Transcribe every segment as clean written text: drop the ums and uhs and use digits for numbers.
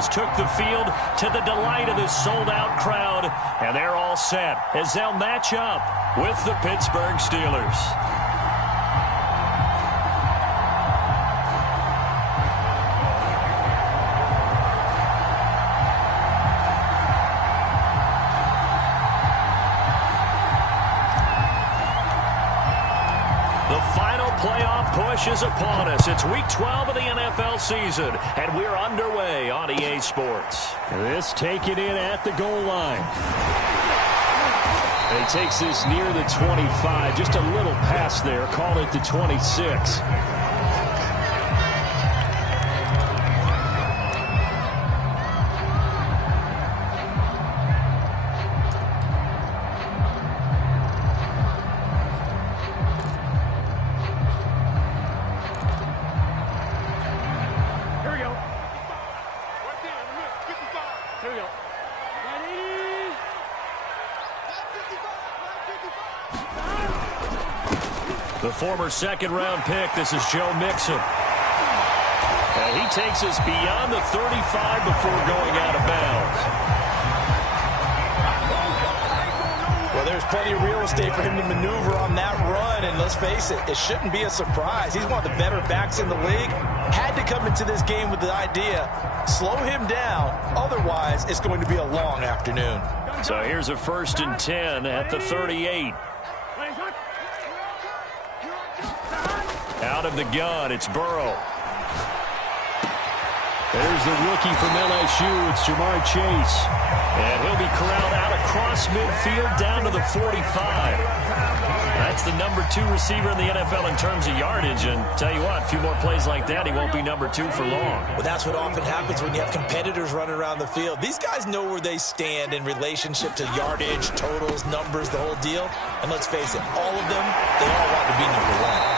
Bengals took the field to the delight of this sold-out crowd, and they're all set as they'll match up with the Pittsburgh Steelers. Playoff push is upon us. It's week 12 of the NFL season, and we're underway on EA Sports. This taken in at the goal line. He takes this near the 25. Just a little pass there. Call it the 26. The former second-round pick, this is Joe Mixon. And he takes us beyond the 35 before going out of bounds. Well, there's plenty of real estate for him to maneuver on that run, and let's face it, it shouldn't be a surprise. He's one of the better backs in the league. Had to come into this game with the idea, slow him down, otherwise it's going to be a long afternoon. So here's a 1st and 10 at the 38. Out of the gun, it's Burrow. There's the rookie from LSU. It's Jamar Chase. And he'll be corralled out across midfield down to the 45. That's the number 2 receiver in the NFL in terms of yardage. And tell you what, a few more plays like that, he won't be number 2 for long. Well, that's what often happens when you have competitors running around the field. These guys know where they stand in relationship to yardage, totals, numbers, the whole deal. And let's face it, all of them, they all want to be number 1.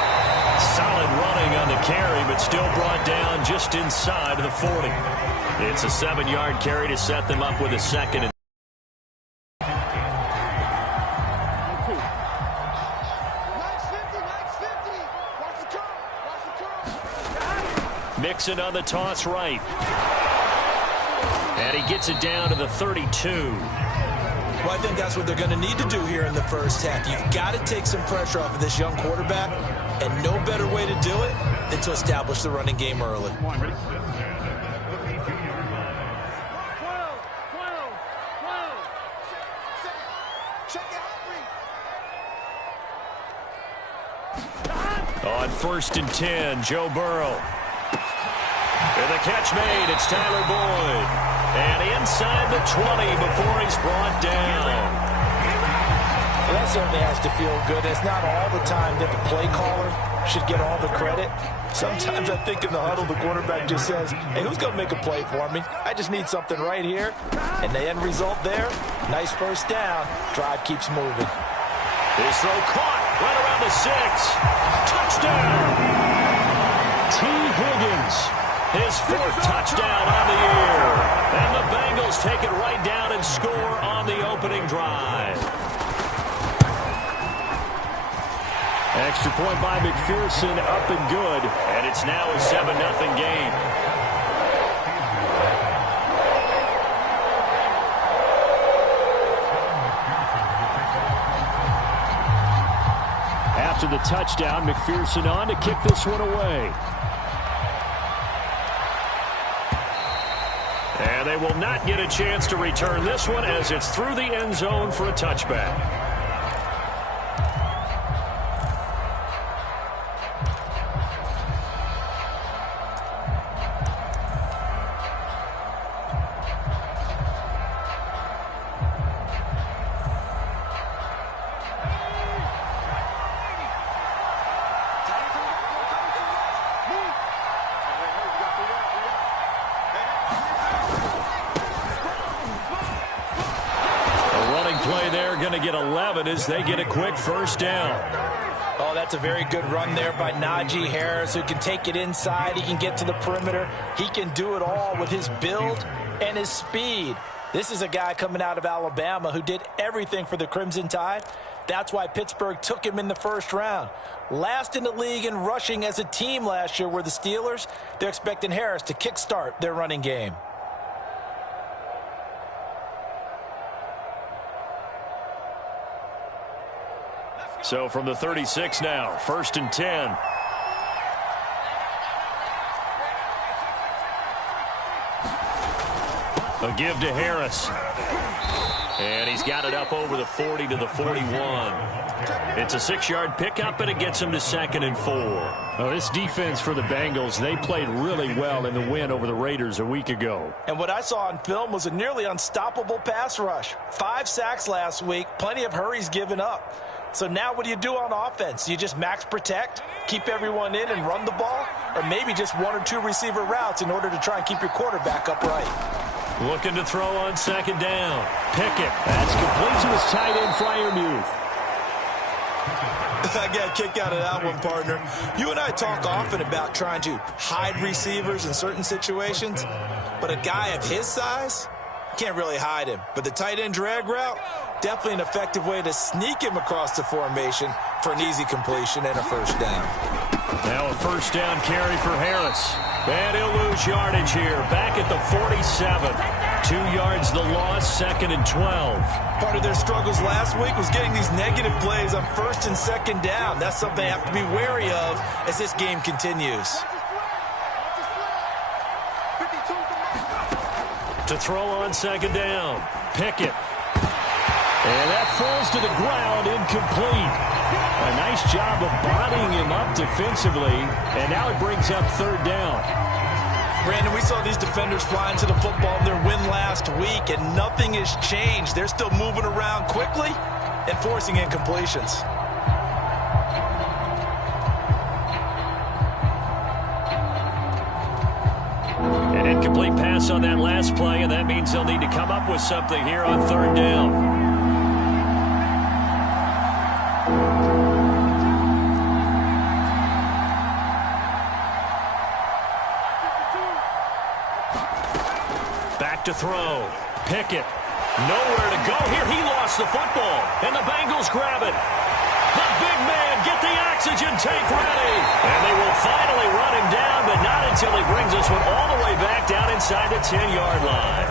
Solid running on the carry, but still brought down just inside the 40. It's a 7-yard carry to set them up with a 2nd and Mixon on the toss right. And he gets it down to the 32. Well, I think that's what they're going to need to do here in the first half. You've got to take some pressure off of this young quarterback, and no better way to do it than to establish the running game early. On 1st and 10, Joe Burrow. And the catch made, it's Tyler Boyd. And inside the 20 before he's brought down. Well, that certainly has to feel good. It's not all the time that the play caller should get all the credit. Sometimes I think in the huddle, the quarterback just says, hey, who's going to make a play for me? I just need something right here. And the end result there, nice first down. Drive keeps moving. His throw caught right around the 6. Touchdown! T. Higgins. His 4th touchdown on the year. And the Bengals take it right down and score on the opening drive. Extra point by McPherson, up and good. And it's now a 7-0 game. After the touchdown, McPherson on to kick this one away. And they will not get a chance to return this one as it's through the end zone for a touchback. Going to get 11 as they get a quick first down. Oh, that's a very good run there by Najee Harris, who can take it inside. He can get to the perimeter. He can do it all with his build and his speed. This is a guy coming out of Alabama who did everything for the Crimson Tide. That's why Pittsburgh took him in the first round. Last in the league in rushing as a team last year were the Steelers. They're expecting Harris to kickstart their running game. So from the 36 now, 1st and 10. A give to Harris. And he's got it up over the 40 to the 41. It's a 6-yard pickup, and it gets him to 2nd and 4. Oh, this defense for the Bengals, they played really well in the win over the Raiders a week ago. And what I saw on film was a nearly unstoppable pass rush. 5 sacks last week, plenty of hurries given up. So now what do you do on offense? You just max protect, keep everyone in and run the ball, or maybe just 1 or 2 receiver routes in order to try and keep your quarterback upright. Looking to throw on 2nd down. Pickett. That's complete to his tight end, Freiermuth. I got a kick out of that one, partner. You and I talk often about trying to hide receivers in certain situations, but a guy of his size, can't really hide him. But the tight end drag route, definitely an effective way to sneak him across the formation for an easy completion and a 1st down. Now a 1st down carry for Harris. And he'll lose yardage here. Back at the 47. 2 yards the loss, 2nd and 12. Part of their struggles last week was getting these negative plays on 1st and 2nd down. That's something they have to be wary of as this game continues. To throw on 2nd down. Pickett. And that falls to the ground, incomplete. A nice job of bodying him up defensively, and now it brings up 3rd down. Brandon, we saw these defenders flying to the football in their win last week, and nothing has changed. They're still moving around quickly and forcing incompletions. An incomplete pass on that last play, and that means they'll need to come up with something here on 3rd down. Back to throw. Pickett. Nowhere to go here. He lost the football, and the Bengals grab it. The big man, get the oxygen tank ready. And they will finally run him down, but not until he brings this one all the way back down inside the 10-yard line.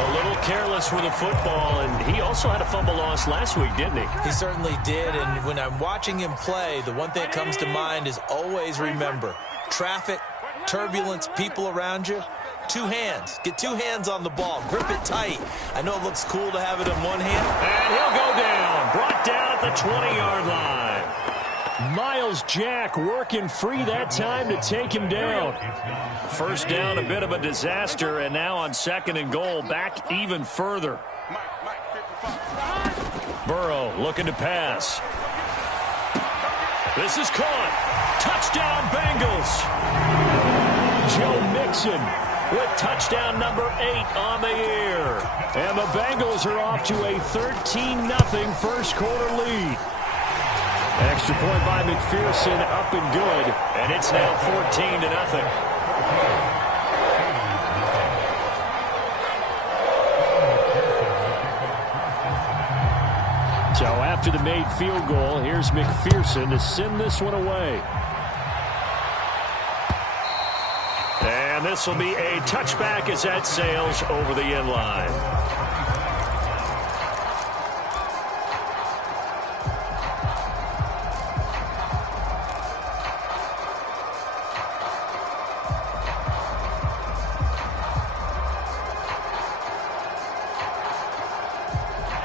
A little careless with the football, and he also had a fumble loss last week, didn't he? He certainly did, and when I'm watching him play, the one thing that comes to mind is always remember, traffic, turbulence, people around you. 2 hands. Get 2 hands on the ball. Grip it tight. I know it looks cool to have it in one hand. And he'll go down. Brought down at the 20-yard line. Miles Jack working free that time to take him down. 1st down, a bit of a disaster, and now on 2nd and goal, back even further. Burrow looking to pass. This is caught. Touchdown, Bengals. Joe Mixon with touchdown number 8 on the year. And the Bengals are off to a 13-0 first-quarter lead. Extra point by McPherson, up and good. And it's now 14-0. So after the made field goal, here's McPherson to send this one away. And this will be a touchback as that sails over the end line.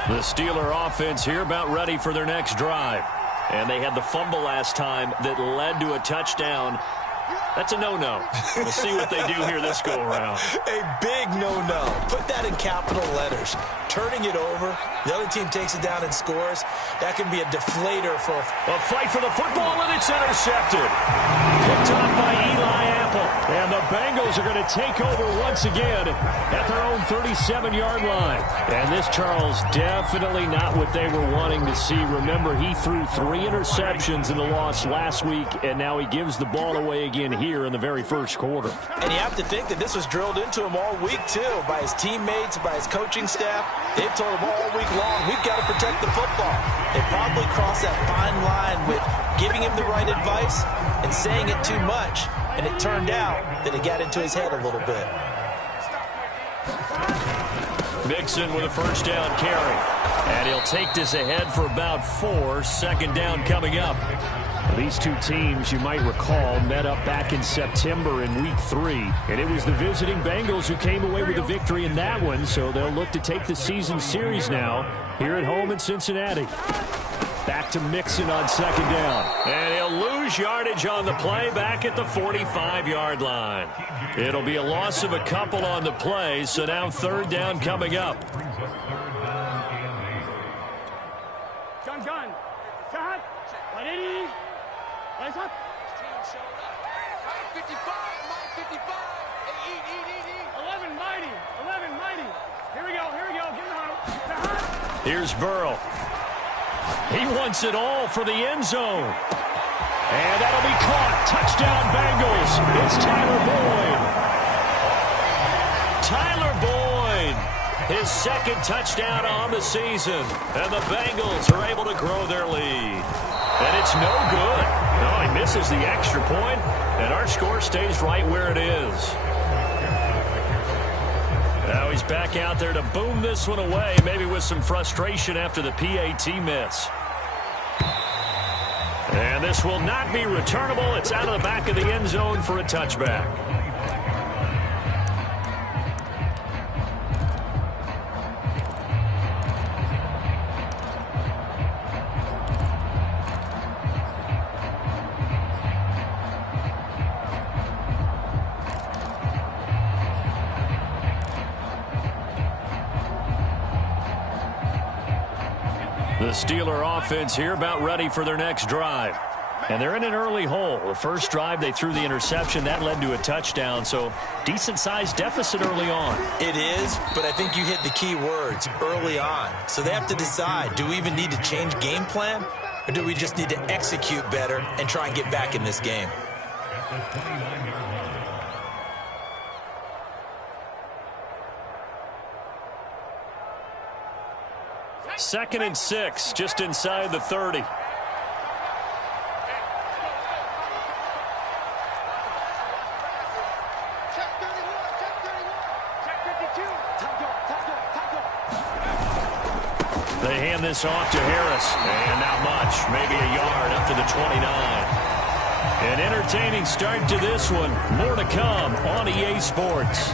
The Steeler offense here about ready for their next drive. And they had the fumble last time that led to a touchdown. That's a no-no. We'll see what they do here this go-around. A big no-no. Put that in capital letters. Turning it over, the other team takes it down and scores. That can be a deflator for a fight for the football, and it's intercepted. Picked up by Eli Apple. And the Bengals are going to take over once again at their own 37-yard line. And this, Charles, definitely not what they were wanting to see. Remember, he threw 3 interceptions in the loss last week, and now he gives the ball away again here in the very first quarter. And you have to think that this was drilled into him all week, too, by his teammates, by his coaching staff. They've told him all week long, we've got to protect the football. They probably crossed that fine line with giving him the right advice and saying it too much. And it turned out that it got into his head a little bit. Mixon with a first down carry. And he'll take this ahead for about 4. Second down coming up. These two teams, you might recall, met up back in September in Week 3. And it was the visiting Bengals who came away with a victory in that one. So they'll look to take the season series now here at home in Cincinnati. Back to Mixon on second down. And he'll lose yardage on the play back at the 45-yard line. It'll be a loss of a couple on the play, so now third down coming up. Gun. Shot. 180. Lights up. 55. 11 mighty. Here we go. Give him the huddle. Here's Burrow. He wants it all for the end zone. And that'll be caught. Touchdown, Bengals. It's Tyler Boyd. His second touchdown on the season. And the Bengals are able to grow their lead. And it's no good. No, he misses the extra point, and our score stays right where it is. Now he's back out there to boom this one away, maybe with some frustration after the PAT miss. And this will not be returnable. It's out of the back of the end zone for a touchback. The Steeler offense here about ready for their next drive. And they're in an early hole. The first drive, they threw the interception. That led to a touchdown, so decent-sized deficit early on. It is, but I think you hit the key words, early on. So they have to decide, do we even need to change game plan, or do we just need to execute better and try and get back in this game? Second and 6, just inside the 30. They hand this off to Harris, and not much, maybe a yard up to the 29. An entertaining start to this one. More to come on EA Sports.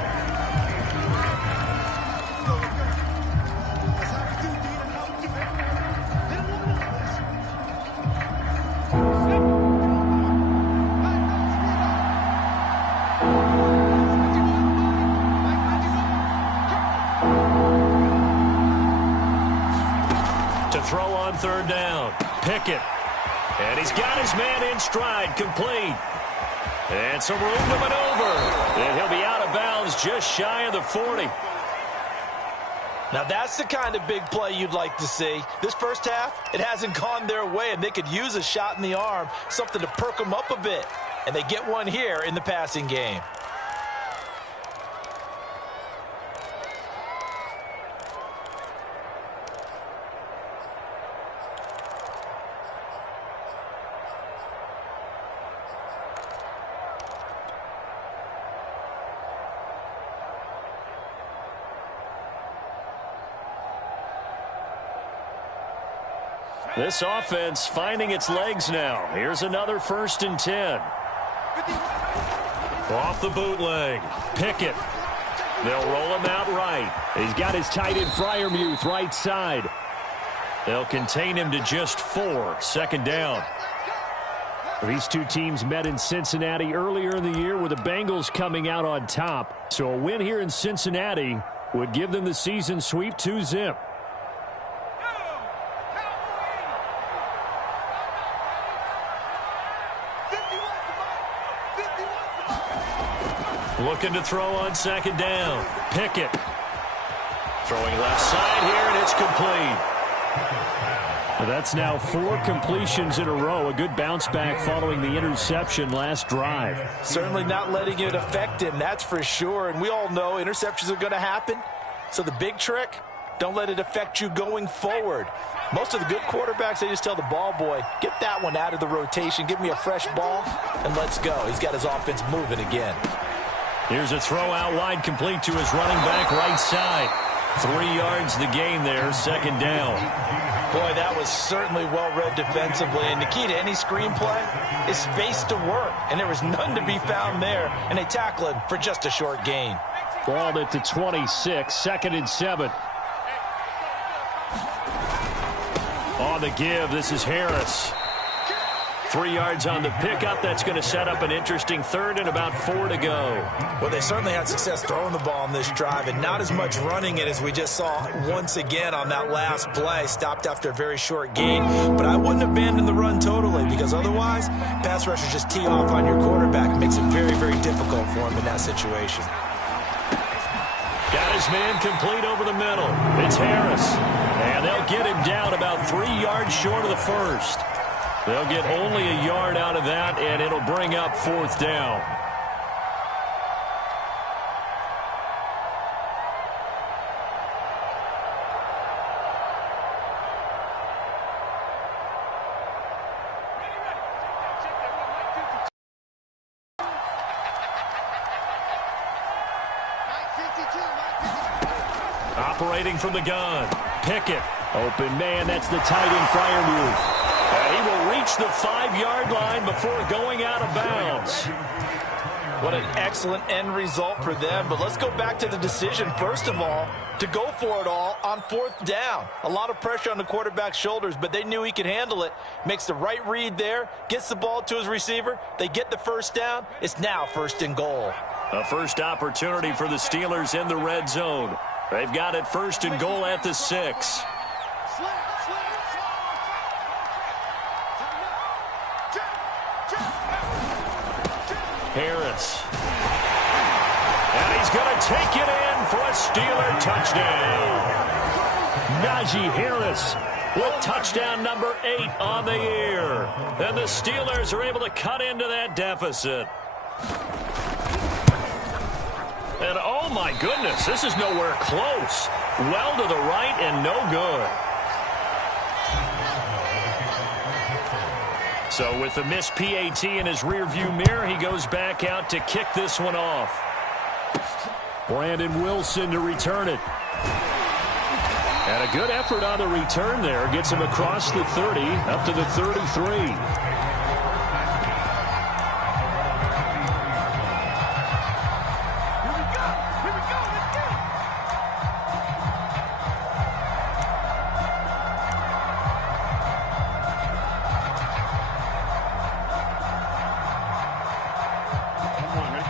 Third down. Pickett. And he's got his man in stride, complete. And some room to maneuver. And he'll be out of bounds just shy of the 40. Now that's the kind of big play you'd like to see. This first half, it hasn't gone their way, and they could use a shot in the arm, something to perk them up a bit. And they get one here in the passing game. This offense finding its legs now. Here's another 1st and 10. Off the bootleg. Pickett. They'll roll him out right. He's got his tight end Freiermuth right side. They'll contain him to just 4. Second down. These two teams met in Cincinnati earlier in the year with the Bengals coming out on top. So a win here in Cincinnati would give them the season sweep 2-zip. Looking to throw on second down. Pickett. Throwing left side here, and it's complete. That's now 4 completions in a row. A good bounce back following the interception last drive. Certainly not letting it affect him, that's for sure. And we all know interceptions are going to happen. So the big trick, don't let it affect you going forward. Most of the good quarterbacks, they just tell the ball boy, get that one out of the rotation, give me a fresh ball, and let's go. He's got his offense moving again. Here's a throw out wide, complete to his running back right side. 3 yards the gain there, second down. Boy, that was certainly well-read defensively. And the key to any screenplay is space to work. And there was none to be found there. And they tackle it for just a short gain. Balled at the 26, 2nd and 7. On the give, this is Harris. 3 yards on the pickup. That's going to set up an interesting third and about 4 to go. Well, they certainly had success throwing the ball on this drive and not as much running it as we just saw once again on that last play. Stopped after a very short gain. But I wouldn't abandon the run totally because otherwise, pass rushers just tee off on your quarterback. It makes it very, very difficult for him in that situation. Got his man complete over the middle. It's Harris. And they'll get him down about 3 yards short of the first. They'll get only a yard out of that, and it'll bring up 4th down. Operating from the gun. Pickett. Open man. That's the tight end flyer move. And he will reach the 5-yard line before going out of bounds. What an excellent end result for them. But let's go back to the decision, first of all, to go for it all on 4th down. A lot of pressure on the quarterback's shoulders, but they knew he could handle it. Makes the right read there, gets the ball to his receiver. They get the first down. It's now 1st and goal. A first opportunity for the Steelers in the red zone. They've got it 1st and goal at the 6. Harris. And he's going to take it in for a Steeler touchdown. Najee Harris with touchdown number 8 on the year. And the Steelers are able to cut into that deficit. And oh my goodness, this is nowhere close. Well to the right and no good. So with the missed PAT in his rearview mirror, he goes back out to kick this one off. Brandon Wilson to return it. And a good effort on the return there. Gets him across the 30, up to the 33.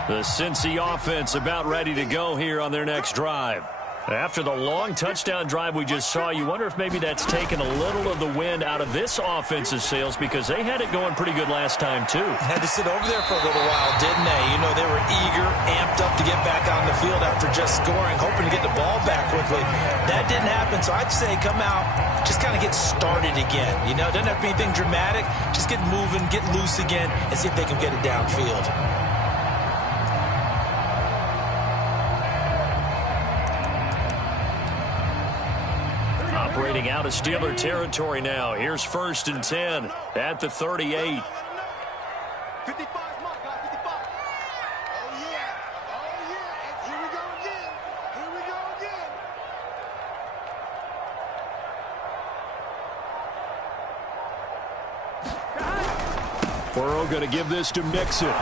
The Cincy offense about ready to go here on their next drive. After the long touchdown drive we just saw, you wonder if maybe that's taken a little of the wind out of this offense's sails because they had it going pretty good last time, too. Had to sit over there for a little while, didn't they? You know, they were eager, amped up to get back on the field after just scoring, hoping to get the ball back quickly. That didn't happen, so I'd say come out, just kind of get started again. You know, it doesn't have to be anything dramatic. Just get moving, get loose again, and see if they can get it downfield. Operating out of Steeler territory now. Here's 1st and 10 at the 38. 55, mark, 55. Oh, yeah. Oh, yeah. And here we go again. Here we go again. Burrow going to give this to Mixon.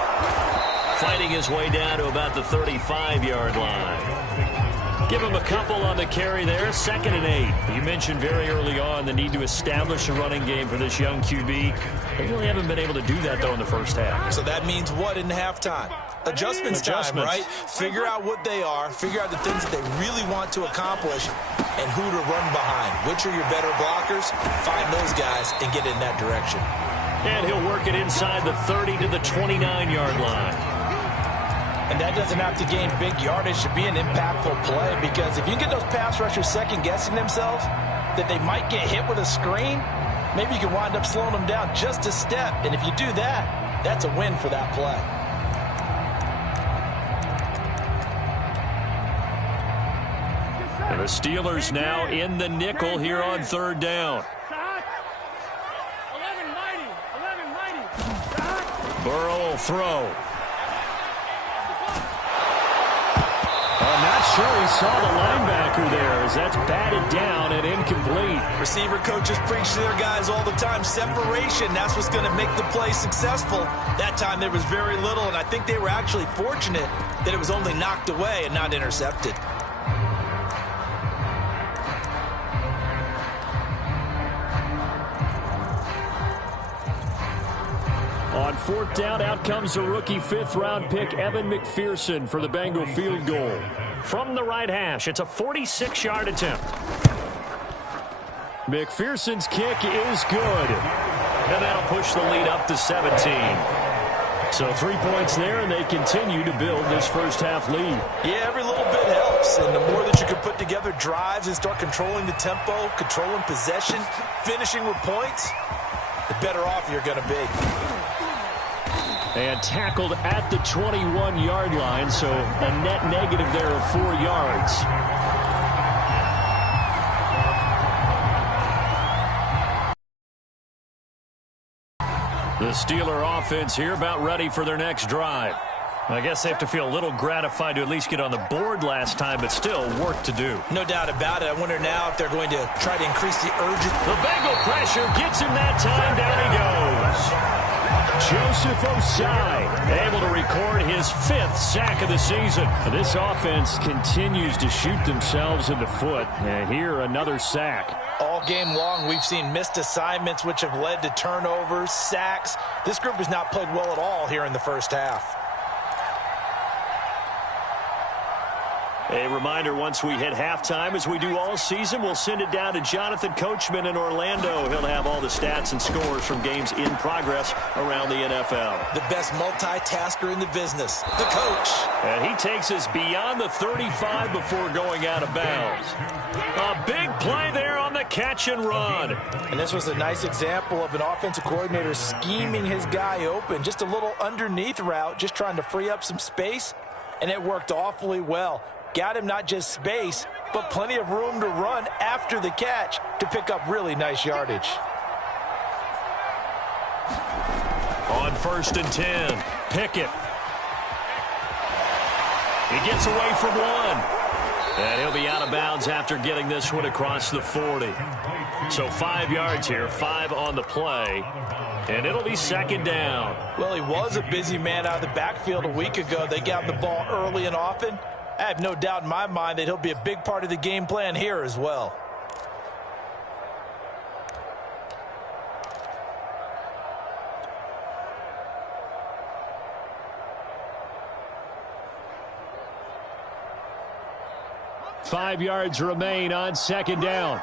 Fighting his way down to about the 35-yard line. Give him a couple on the carry there. 2nd and 8. You mentioned very early on the need to establish a running game for this young QB. They really haven't been able to do that, though, in the first half. So that means what in halftime? Adjustments time, right? Figure out what they are. Figure out the things that they really want to accomplish and who to run behind. Which are your better blockers? Find those guys and get in that direction. And he'll work it inside the 30 to the 29-yard line. And that doesn't have to gain big yardage to be an impactful play, because if you get those pass rushers second-guessing themselves that they might get hit with a screen, maybe you can wind up slowing them down just a step. And if you do that, that's a win for that play. And the Steelers now in the nickel here on 3rd down. 11 mighty. Burrow will throw. Not sure he saw the linebacker there as that's batted down and incomplete. Receiver coaches preach to their guys all the time, separation, that's what's going to make the play successful. That time there was very little, and I think they were actually fortunate that it was only knocked away and not intercepted. On fourth down, out comes the rookie fifth-round pick, Evan McPherson, for the Bengal field goal. From the right hash, it's a 46-yard attempt. McPherson's kick is good. And that'll push the lead up to 17. So 3 points there, and they continue to build this first-half lead. Yeah, every little bit helps, and the more that you can put together drives and start controlling the tempo, controlling possession, finishing with points, the better off you're going to be. And tackled at the 21-yard line, so a net negative there of 4 yards. The Steeler offense here about ready for their next drive. I guess they have to feel a little gratified to at least get on the board last time, but still work to do. No doubt about it. I wonder now if they're going to try to increase the urgency. The Bengal pressure gets him that time. Down he goes. Joseph Osai able to record his 5th sack of the season. This offense continues to shoot themselves in the foot. And here another sack. All game long, we've seen missed assignments which have led to turnovers, sacks. This group has not played well at all here in the first half. A reminder, once we hit halftime, as we do all season, we'll send it down to Jonathan Coachman in Orlando. He'll have all the stats and scores from games in progress around the NFL. The best multitasker in the business, the coach. And he takes us beyond the 35 before going out of bounds. A big play there on the catch and run. And this was a nice example of an offensive coordinator scheming his guy open. Just a little underneath route, just trying to free up some space, and it worked awfully well. Got him not just space, but plenty of room to run after the catch to pick up really nice yardage. On 1st and 10, Pickett. He gets away from one. And he'll be out of bounds after getting this one across the 40. So 5 yards here, 5 on the play. And it'll be 2nd down. Well, he was a busy man out of the backfield a week ago. They got him the ball early and often. I have no doubt in my mind that he'll be a big part of the game plan here as well. Five yards remain on 2nd down.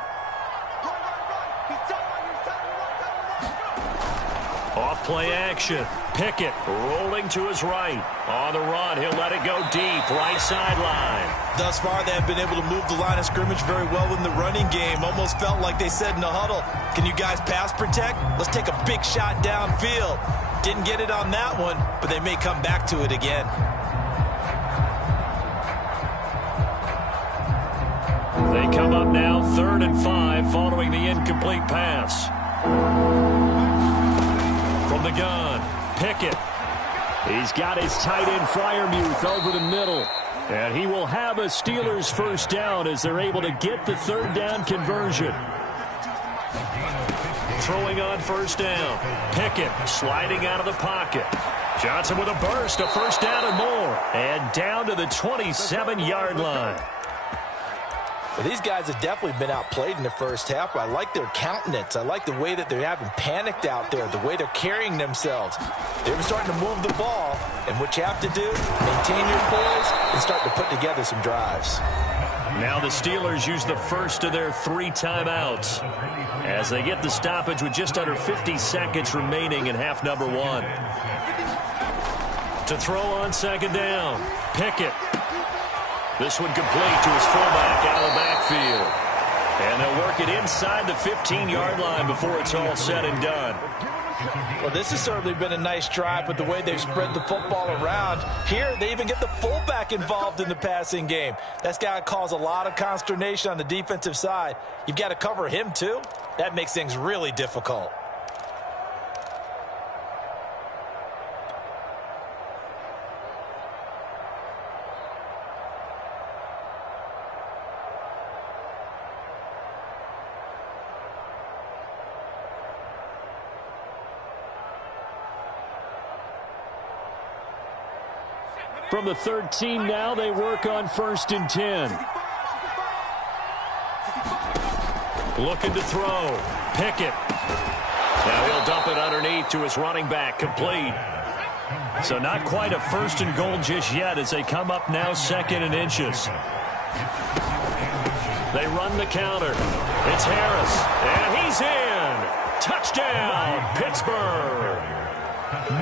Off play action. Pickett rolling to his right. On the run, he'll let it go deep. Right sideline. Thus far, they have been able to move the line of scrimmage very well in the running game. Almost felt like they said in the huddle, can you guys pass protect? Let's take a big shot downfield. Didn't get it on that one, but they may come back to it again. They come up now 3rd and 5 following the incomplete pass. From the gun, Pickett. He's got his tight end Freiermuth over the middle. And he will have a Steelers 1st down as they're able to get the 3rd down conversion. Throwing on 1st down. Pickett sliding out of the pocket. Johnson with a burst, a 1st down and more. And down to the 27-yard line. Well, these guys have definitely been outplayed in the first half, but I like their countenance. I like the way that they haven't panicked out there, the way they're carrying themselves. They're starting to move the ball, and what you have to do, maintain your poise and start to put together some drives. Now the Steelers use the first of their 3 timeouts as they get the stoppage with just under 50 seconds remaining in half number 1. To throw on 2nd down, Pickett. This one complete to his fullback out of the backfield. And they'll work it inside the 15-yard line before it's all said and done. Well, this has certainly been a nice drive with the way they've spread the football around. Here, they even get the fullback involved in the passing game. That's got to cause a lot of consternation on the defensive side. You've got to cover him, too. That makes things really difficult. From the 13 now, they work on 1st and 10. Looking to throw. Pickett. Now he'll dump it underneath to his running back. Complete. So not quite a 1st and goal just yet as they come up now 2nd and inches. They run the counter. It's Harris. And he's in. Touchdown, Pittsburgh.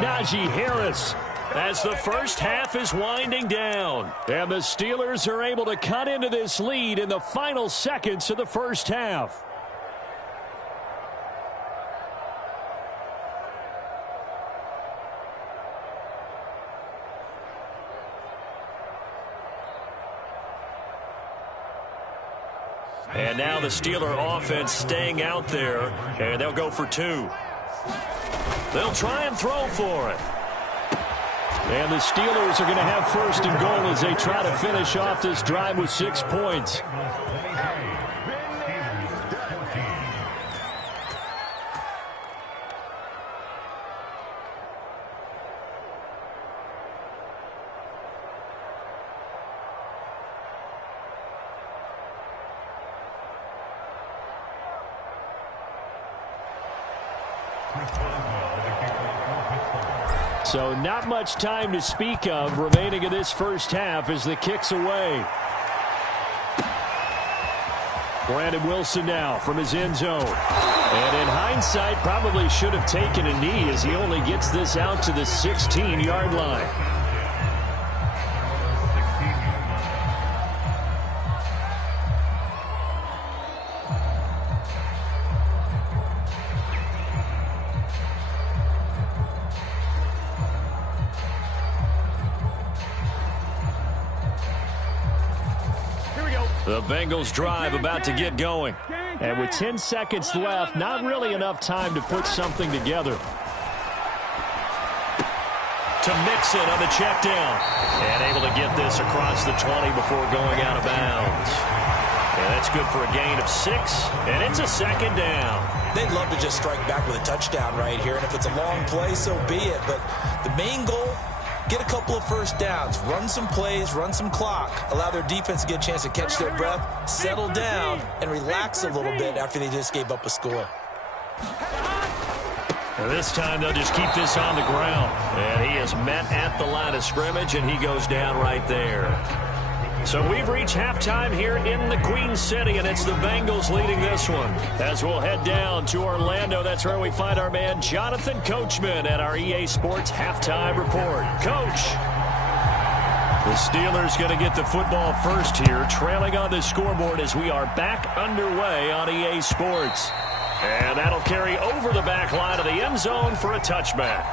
Najee Harris as the first half is winding down. And the Steelers are able to cut into this lead in the final seconds of the first half. And now the Steeler offense staying out there, and they'll go for 2. They'll try and throw for it. And the Steelers are going to have 1st and goal as they try to finish off this drive with 6 points. So not much time to speak of remaining in this first half as the kick's away. Brandon Wilson now from his end zone. And in hindsight, probably should have taken a knee as he only gets this out to the 16-yard line. The Bengals drive about to get going. And with 10 seconds left, not really enough time to put something together. To Mixon on the check down. And able to get this across the 20 before going out of bounds. And that's good for a gain of 6. And it's a 2nd down. They'd love to just strike back with a touchdown right here. And if it's a long play, so be it. But the main goal, get a couple of first downs, run some plays, run some clock, allow their defense to get a chance to catch their breath, settle down, and relax a little bit after they just gave up a score. And this time they'll just keep this on the ground. And he is met at the line of scrimmage, and he goes down right there. So we've reached halftime here in the Queen City, and it's the Bengals leading this one. As we'll head down to Orlando, that's where we find our man Jonathan Coachman at our EA Sports Halftime Report. Coach. The Steelers going to get the football first here, trailing on the scoreboard as we are back underway on EA Sports. And that'll carry over the back line of the end zone for a touchback.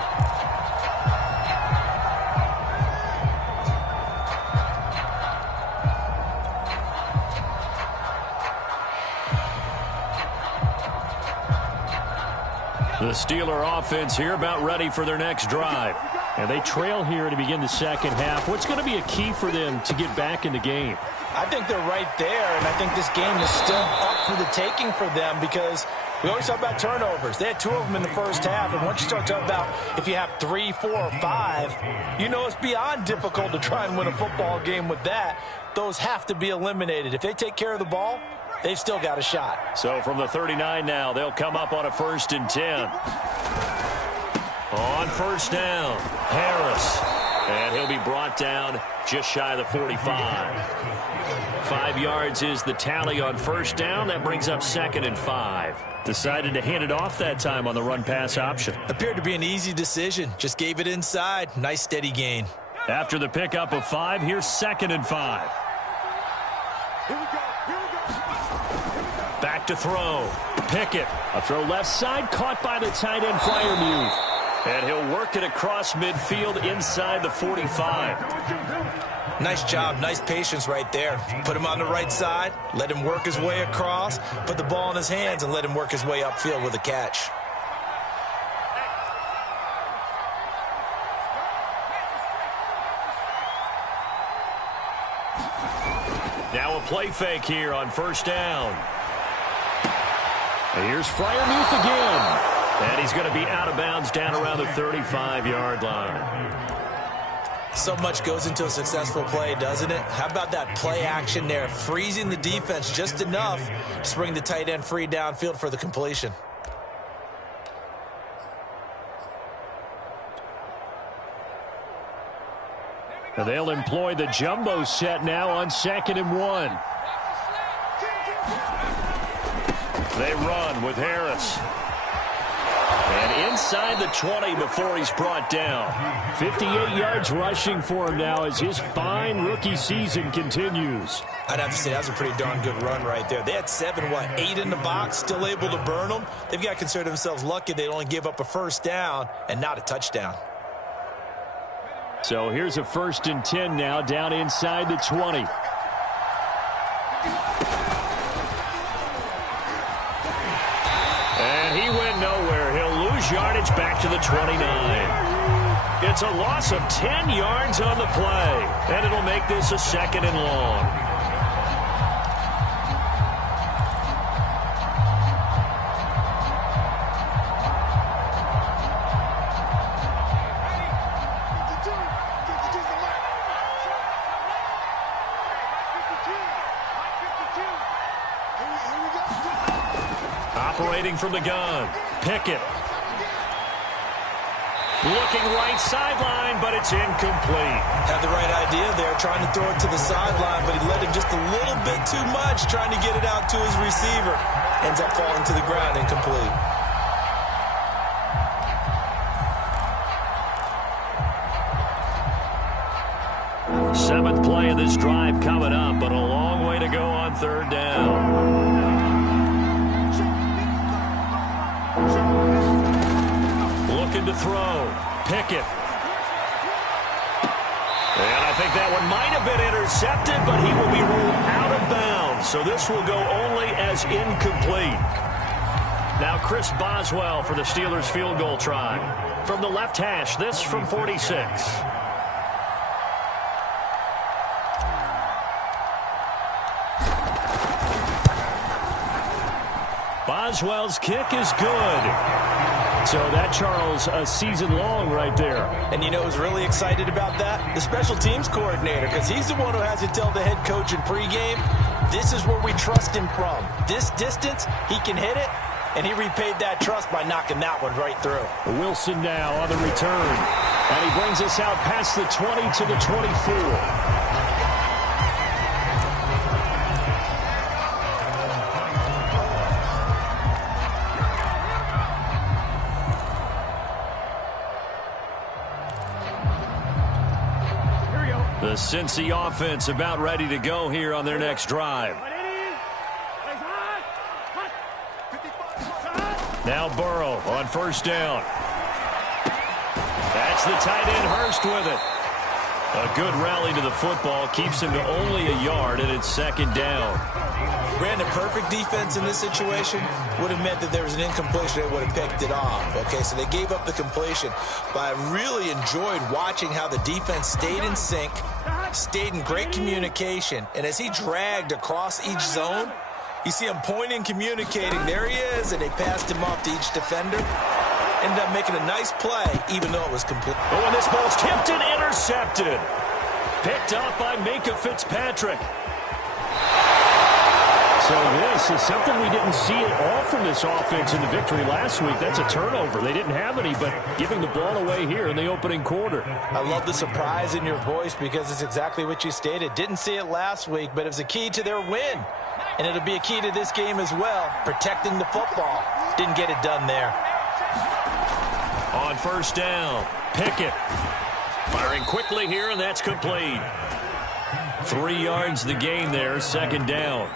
The Steeler offense here about ready for their next drive. And they trail here to begin the second half. What's going to be a key for them to get back in the game? I think they're right there, and I think this game is still up for the taking for them because we always talk about turnovers. They had 2 of them in the first half, and once you start talking about if you have 3, 4, or 5, you know it's beyond difficult to try and win a football game with that. Those have to be eliminated. If they take care of the ball, they've still got a shot. So from the 39 now, they'll come up on a 1st and 10. On 1st down, Harris. And he'll be brought down just shy of the 45. 5 yards is the tally on 1st down. That brings up 2nd and 5. Decided to hand it off that time on the run-pass option. Appeared to be an easy decision. Just gave it inside. Nice steady gain. After the pickup of 5, here's 2nd and 5. Back to throw. Pickett. A throw left side, caught by the tight end Freiermuth. And he'll work it across midfield inside the 45. Nice job. Nice patience right there. Put him on the right side. Let him work his way across. Put the ball in his hands and let him work his way upfield with a catch. Now a play fake here on 1st down. And here's Freiermuth again. And he's going to be out of bounds down around the 35-yard line. So much goes into a successful play, doesn't it? How about that play action there, freezing the defense just enough to bring the tight end free downfield for the completion. And they'll employ the jumbo set now on 2nd and 1. They run with Harris. And inside the 20 before he's brought down. 58 yards rushing for him now as his fine rookie season continues. I'd have to say that was a pretty darn good run right there. They had 8 in the box, still able to burn them. They've got to consider themselves lucky they only give up a first down and not a touchdown. So here's a 1st and 10 now, down inside the 20. And he went nowhere. He'll lose yardage back to the 29. It's a loss of 10 yards on the play, and it'll make this a 2nd and long. Operating from the gun, Pickett. Looking right sideline, but it's incomplete. Had the right idea there, trying to throw it to the sideline, but he let him just a little bit too much, trying to get it out to his receiver. Ends up falling to the ground, incomplete. Seventh play of this drive coming up, but a long way to go on 3rd down. Looking to throw. Pickett. And I think that one might have been intercepted, but he will be ruled out of bounds. So this will go only as incomplete. Now Chris Boswell for the Steelers field goal try. From the left hash, this from 46. Boswell's kick is good. So that, Charles, a season long right there. And you know who's really excited about that? The special teams coordinator, because he's the one who has to tell the head coach in pregame, this is where we trust him from. This distance, he can hit it, and he repaid that trust by knocking that one right through. Wilson now on the return. And he brings us out past the 20 to the 24. The Cincy offense about ready to go here on their next drive. Now Burrow on 1st down. That's the tight end Hurst with it. A good rally to the football keeps him to only a yard, and it's 2nd down. Brandon, perfect defense in this situation would have meant that there was an incompletion. They would have picked it off. Okay, so they gave up the completion. But I really enjoyed watching how the defense stayed in sync, stayed in great communication. And as he dragged across each zone, you see him pointing, communicating. There he is, and they passed him off to each defender. Ended up making a nice play, even though it was complete. Oh, and this ball's tipped and intercepted. Picked up by Minkah Fitzpatrick. So this is something we didn't see at all from this offense in the victory last week. That's a turnover. They didn't have any, but giving the ball away here in the opening quarter. I love the surprise in your voice because it's exactly what you stated. Didn't see it last week, but it was a key to their win. And it'll be a key to this game as well, protecting the football. Didn't get it done there. On 1st down, Pickett. Firing quickly here, and that's complete. 3 yards the gain there, 2nd down.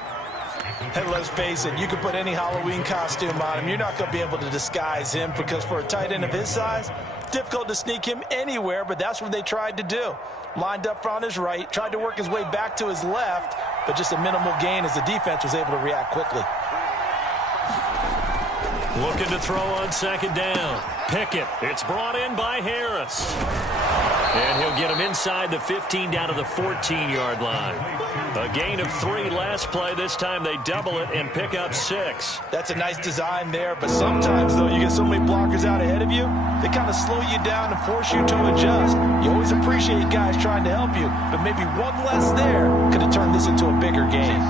And let's face it, you can put any Halloween costume on him. You're not going to be able to disguise him because for a tight end of his size, difficult to sneak him anywhere, but that's what they tried to do. Lined up on his right, tried to work his way back to his left, but just a minimal gain as the defense was able to react quickly. Looking to throw on 2nd down. Pickett. It's brought in by Harris. And he'll get him inside the 15 down to the 14-yard line. A gain of 3 last play. This time they double it and pick up 6. That's a nice design there, but sometimes, though, you get so many blockers out ahead of you, they kind of slow you down and force you to adjust. You always appreciate guys trying to help you, but maybe one less there could have turned this into a bigger game.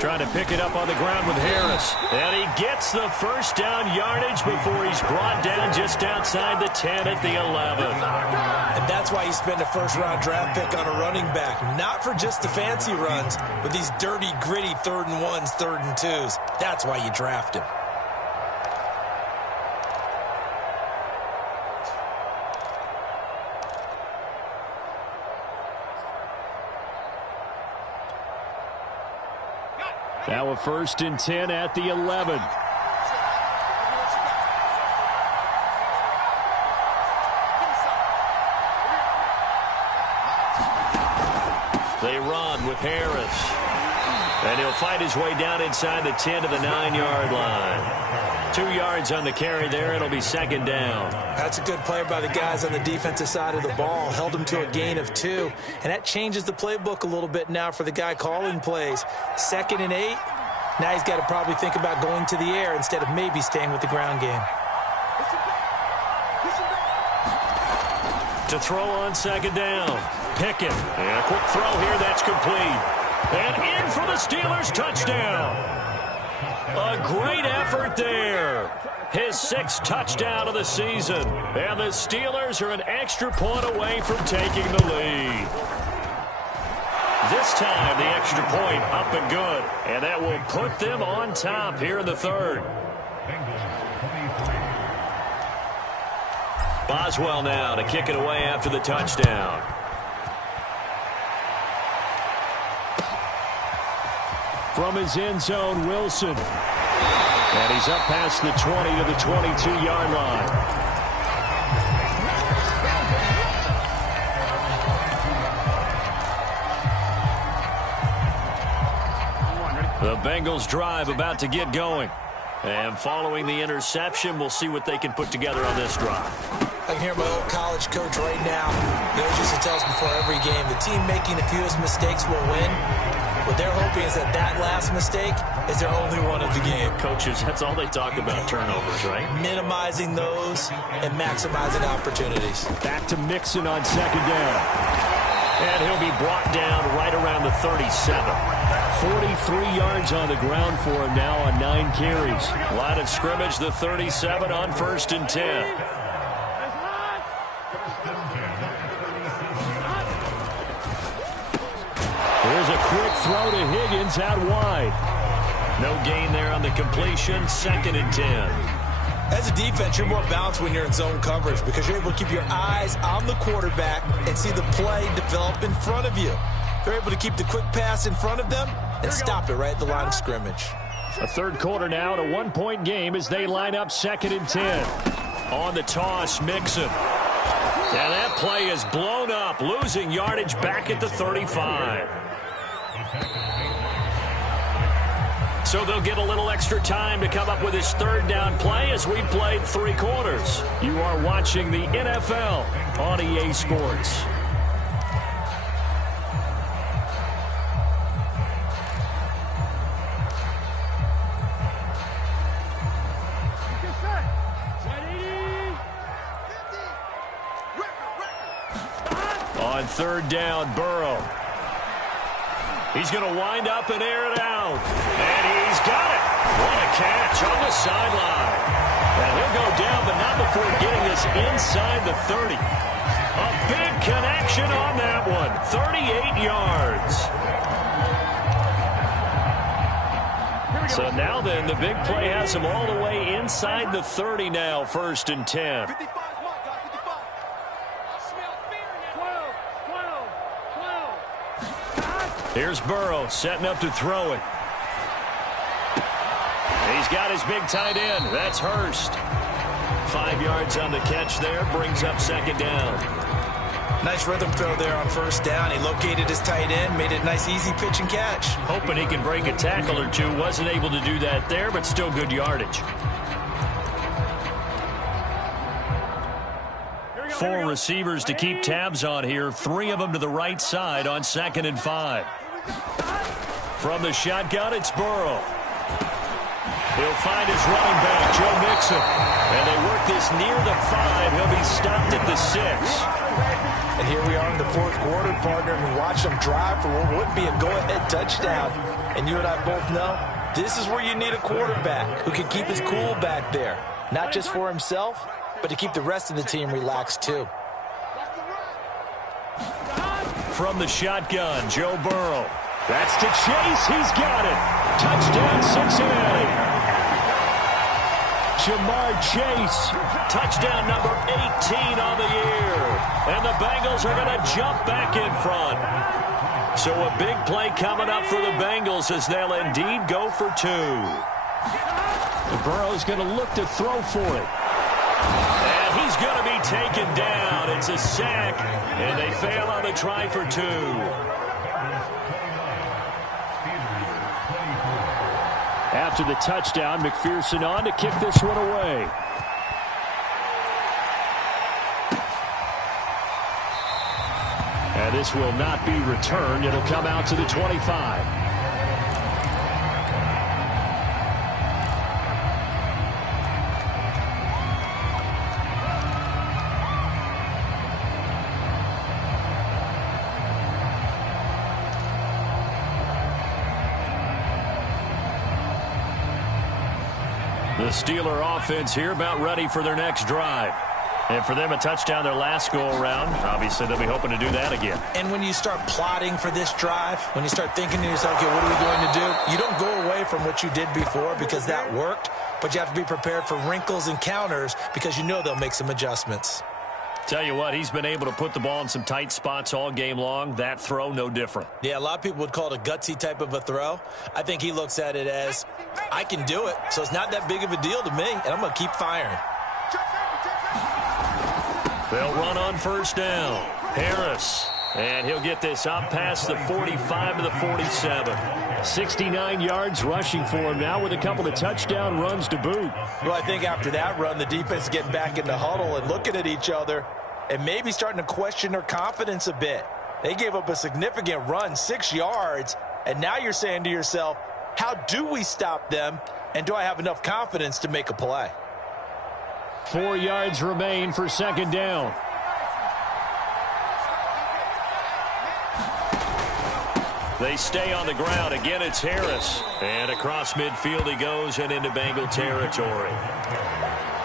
Trying to pick it up on the ground with Harris. And he gets the first down yardage before he's brought down just outside the 10 at the 11. And that's why you spend a first-round draft pick on a running back. Not for just the fancy runs, but these dirty, gritty 3rd and 1s, 3rd and 2s. That's why you draft him. Now a 1st and 10 at the 11. They run with Harris. And he'll fight his way down inside the 10 to the 9-yard line. 2 yards on the carry there. It'll be 2nd down. That's a good play by the guys on the defensive side of the ball. Held him to a gain of 2. And that changes the playbook a little bit now for the guy calling plays. 2nd and 8. Now he's got to probably think about going to the air instead of maybe staying with the ground game. To throw on 2nd down. Pickett. And a quick throw here. That's complete. And in for the Steelers touchdown. A great effort there. His 6th touchdown of the season. And the Steelers are an extra point away from taking the lead. This time, the extra point up and good. And that will put them on top here in the 3rd. Boswell now to kick it away after the touchdown. From his end zone, Wilson. And he's up past the 20 to the 22-yard line. The Bengals drive about to get going. And following the interception, we'll see what they can put together on this drive. I can hear my old college coach right now. He always used to tell us before every game, the team making the fewest mistakes will win. What they're hoping is that last mistake is their only one of the game. Coaches, that's all they talk about, turnovers, right? Minimizing those and maximizing opportunities. Back to Mixon on 2nd down. And he'll be brought down right around the 37. 43 yards on the ground for him now on 9 carries. Line of scrimmage, the 37 on 1st and 10. Here's a quick throw to Higgins out wide. No gain there on the completion. 2nd and 10. As a defense, you're more balanced when you're in zone coverage because you're able to keep your eyes on the quarterback and see the play develop in front of you. They're able to keep the quick pass in front of them and stop it right at the line of scrimmage. A 3rd quarter now and a 1-point game as they line up 2nd and 10. On the toss, Mixon. And that play is blown up, losing yardage back at the 35. So they'll get a little extra time to come up with his 3rd down play as we played 3 quarters. You are watching the NFL on EA Sports. On 3rd down, Burrow. He's going to wind up and air it out. And he's got it. What a catch on the sideline. And he'll go down, but not before getting this inside the 30. A big connection on that one. 38 yards. So now then, the big play has him all the way inside the 30 now, 1st and 10. Here's Burrow setting up to throw it. He's got his big tight end. That's Hurst. 5 yards on the catch there. Brings up 2nd down. Nice rhythm throw there on first down. He located his tight end, made it a nice easy pitch and catch. Hoping he can break a tackle or two. Wasn't able to do that there, but still good yardage. 4 receivers to keep tabs on here. 3 of them to the right side on 2nd and 5. From the shotgun, it's Burrow. He'll find his running back, Joe Mixon. And they work this near the 5. He'll be stopped at the 6. And here we are in the 4th quarter, partner, and watch them drive for what would be a go-ahead touchdown. And you and I both know this is where you need a quarterback who can keep his cool back there. Not just for himself, but to keep the rest of the team relaxed too. From the shotgun, Joe Burrow. That's to Chase. He's got it. Touchdown, Cincinnati. Jamar Chase. Touchdown number 18 on the year. And the Bengals are going to jump back in front. So a big play coming up for the Bengals as they'll indeed go for 2. Burrow's going to look to throw for it. And he's going to be taken down. It's a sack, and they fail on the try for 2. After the touchdown, McPherson on to kick this one away. And this will not be returned. It'll come out to the 25. The Steeler offense here about ready for their next drive. And for them, a touchdown their last go-around. Obviously, they'll be hoping to do that again. And when you start plotting for this drive, when you start thinking to yourself, okay, what are we going to do? You don't go away from what you did before because that worked, but you have to be prepared for wrinkles and counters because you know they'll make some adjustments. Tell you what, he's been able to put the ball in some tight spots all game long. That throw, no different. Yeah, a lot of people would call it a gutsy type of a throw. I think he looks at it as, I can do it, so it's not that big of a deal to me, and I'm going to keep firing. They'll run on first down. Harris. And he'll get this up past the 45 to the 47. 69 yards rushing for him now with a couple of touchdown runs to boot. Well, I think after that run, the defense is getting back in the huddle and looking at each other and maybe starting to question their confidence a bit. They gave up a significant run, 6 yards, and now you're saying to yourself, how do we stop them, and do I have enough confidence to make a play? 4 yards remain for second down. They stay on the ground. Again, it's Harris. And across midfield he goes and into Bengal territory.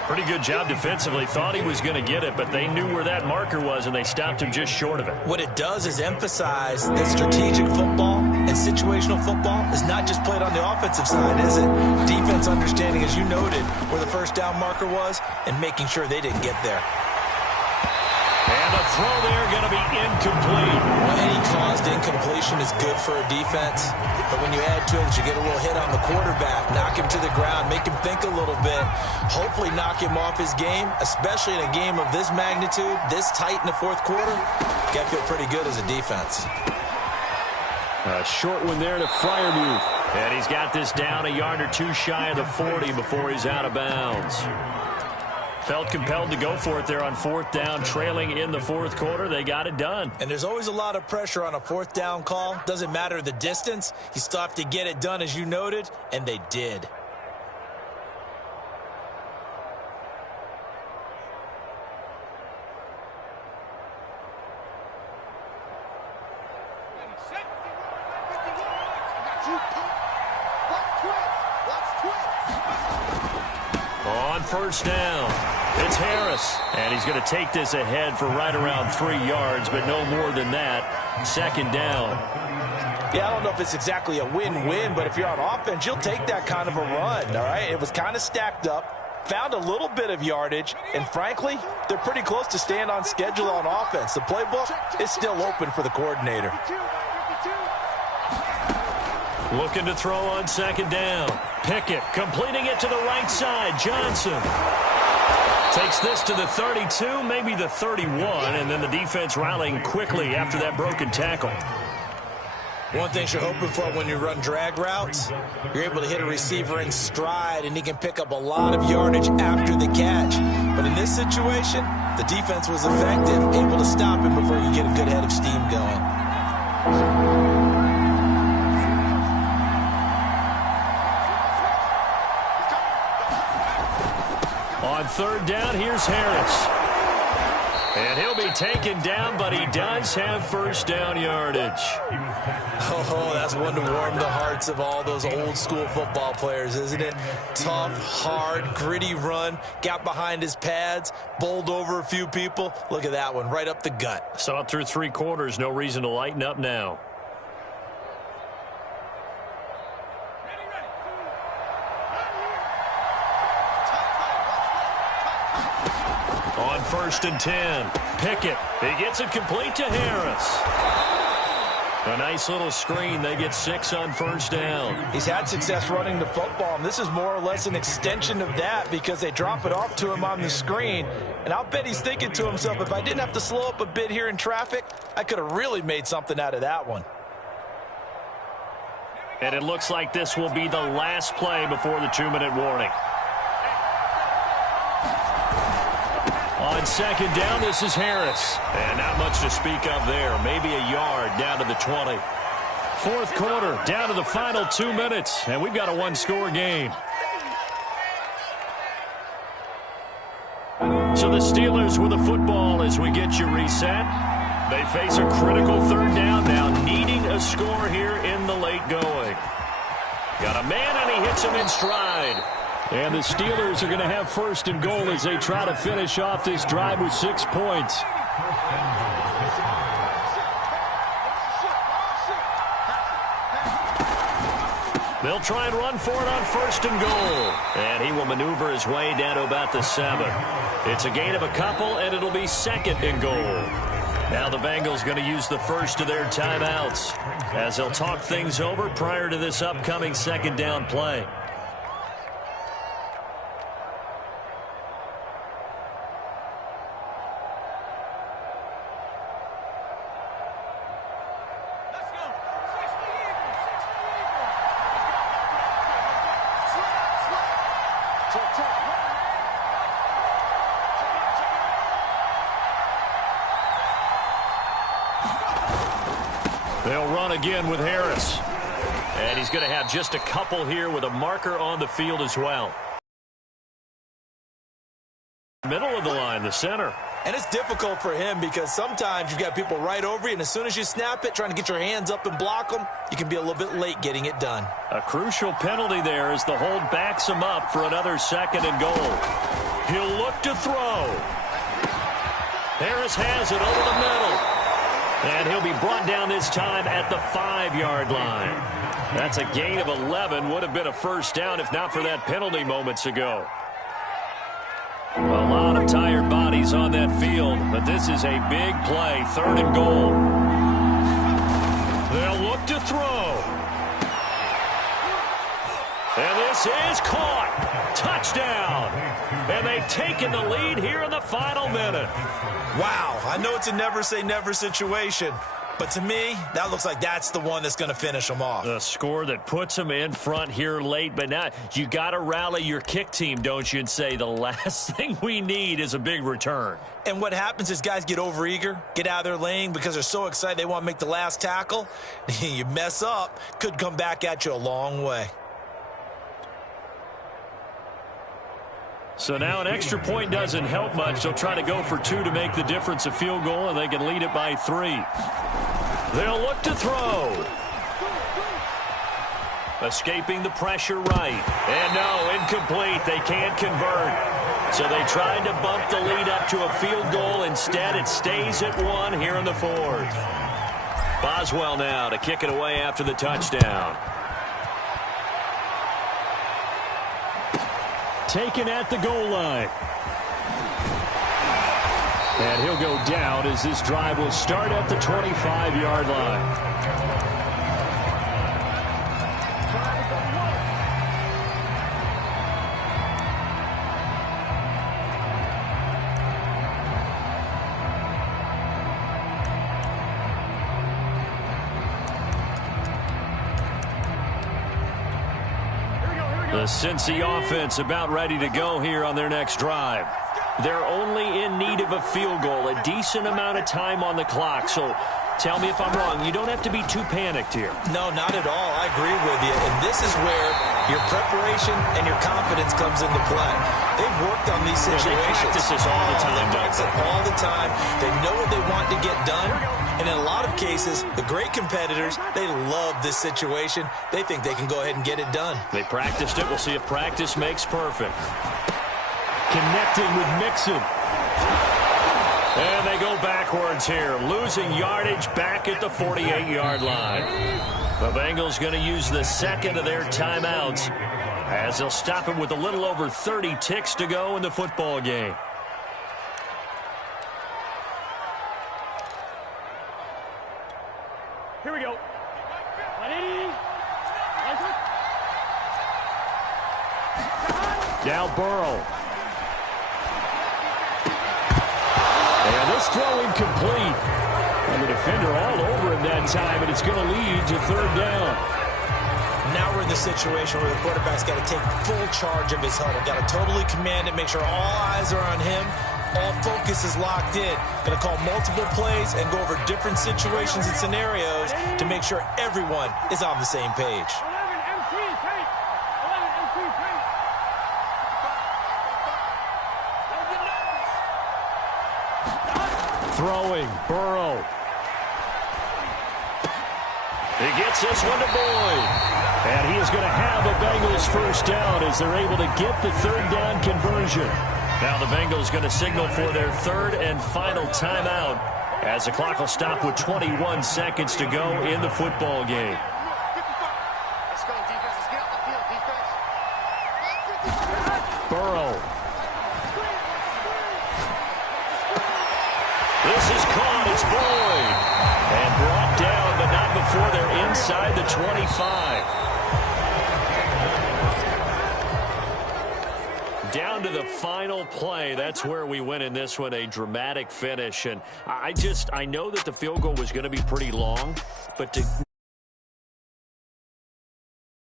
Pretty good job defensively. Thought he was going to get it, but they knew where that marker was, and they stopped him just short of it. What it does is emphasize that strategic football and situational football is not just played on the offensive side, is it? Defense understanding, as you noted, where the first down marker was and making sure they didn't get there. And the throw there going to be incomplete. Well, any caused incompletion is good for a defense. But when you add to it, you get a little hit on the quarterback, knock him to the ground, make him think a little bit, hopefully knock him off his game, especially in a game of this magnitude, this tight in the fourth quarter. You got to feel pretty good as a defense. A short one there to Freiermuth. And he's got this down a yard or two shy of the 40 before he's out of bounds. Felt compelled to go for it there on fourth down, trailing in the fourth quarter. They got it done. And there's always a lot of pressure on a fourth down call. Doesn't matter the distance. You still have to get it done, as you noted, and they did. On first down, it's Harris. And he's going to take this ahead for right around 3 yards, but no more than that. Second down. Yeah, I don't know if it's exactly a win-win, but if you're on offense, you'll take that kind of a run, all right? It was kind of stacked up, found a little bit of yardage, and frankly, they're pretty close to staying on schedule on offense. The playbook is still open for the coordinator. Looking to throw on second down. Pickett completing it to the right side. Johnson. Takes this to the 32, maybe the 31, and then the defense rallying quickly after that broken tackle. One thing you're hoping for when you run drag routes, you're able to hit a receiver in stride, and he can pick up a lot of yardage after the catch. But in this situation, the defense was effective, able to stop him before you get a good head of steam going. On third down, here's Harris. And he'll be taken down, but he does have first down yardage. Oh, that's one to warm the hearts of all those old school football players, isn't it? Tough, hard, gritty run, got behind his pads, bowled over a few people. Look at that one, right up the gut. Saw it through 3 quarters, no reason to lighten up now. On 1st and 10, Pickett. He gets it complete to Harris. A nice little screen. They get 6 on first down. He's had success running the football, and this is more or less an extension of that because they drop it off to him on the screen. And I'll bet he's thinking to himself, if I didn't have to slow up a bit here in traffic, I could have really made something out of that one. And it looks like this will be the last play before the 2-minute warning. On second down, this is Harris. And not much to speak of there. Maybe a yard down to the 20. Fourth quarter, down to the final 2 minutes. And we've got a 1-score game. So the Steelers with the football as we get you reset. They face a critical third down now, needing a score here in the late going. Got a man, and he hits him in stride. And the Steelers are going to have first and goal as they try to finish off this drive with 6 points. They'll try and run for it on 1st and goal. And he will maneuver his way down to about the 7. It's a gain of a couple, and it'll be 2nd and goal. Now the Bengals going to use the first of their timeouts as they'll talk things over prior to this upcoming 2nd down play. They'll run again with Harris. And he's going to have just a couple here with a marker on the field as well. Middle of the line, the center. And it's difficult for him because sometimes you've got people right over you, and as soon as you snap it, trying to get your hands up and block them, you can be a little bit late getting it done. A crucial penalty there as the hold backs him up for another 2nd and goal. He'll look to throw. Harris has it over the middle. And he'll be brought down this time at the 5-yard line. That's a gain of 11. Would have been a first down if not for that penalty moments ago. A lot of tired bodies on that field, but this is a big play. 3rd and goal. They'll look to throw. And this is caught. Touchdown. And they've taken the lead here in the final minute. Wow, I know it's a never-say-never situation, but to me, that looks like that's the one that's going to finish them off. A score that puts them in front here late, but now you got to rally your kick team, don't you, and say the last thing we need is a big return. And what happens is guys get overeager, get out of their lane because they're so excited they want to make the last tackle. You mess up, could come back at you a long way. So now an extra point doesn't help much. They'll try to go for 2 to make the difference a field goal, and they can lead it by 3. They'll look to throw. Escaping the pressure right. And no, incomplete. They can't convert. So they tried to bump the lead up to a field goal. Instead, it stays at 1 here in the 4th. Boswell now to kick it away after the touchdown. Taken at the goal line. And he'll go down as this drive will start at the 25-yard line. The Cincy offense about ready to go here on their next drive. They're only in need of a field goal, a decent amount of time on the clock. So tell me if I'm wrong. You don't have to be too panicked here. No, not at all. I agree with you. And this is where your preparation and your confidence comes into play. They've worked on these situations. They practice this all the time. They practice it all the time. They know what they want to get done. And in a lot of cases, the great competitors, they love this situation. They think they can go ahead and get it done. They practiced it. We'll see if practice makes perfect. Connecting with Mixon. And they go backwards here, losing yardage back at the 48-yard line. The Bengals going to use the second of their timeouts as they'll stop it with a little over 30 ticks to go in the football game. Here we go. Now Burrow. And this throw incomplete. And the defender all over him that time, and it's going to lead to third down. Now we're in the situation where the quarterback's got to take full charge of his huddle. Got to totally command it, make sure all eyes are on him. All focus is locked in. Going to call multiple plays and go over different situations and scenarios to make sure everyone is on the same page. Throwing, Burrow. He gets this one to Boyd. And he is going to have a Bengals first down as they're able to get the third down conversion. Now the Bengals going to signal for their third and final timeout as the clock will stop with 21 seconds to go in the football game. Let's go, defense. Let's get out the field, defense. Burrow. This is caught. It's Boyd. And brought down, but not before they're inside the 25. Down to the final play. That's where we win in this one. A dramatic finish. And I know that the field goal was going to be pretty long, but to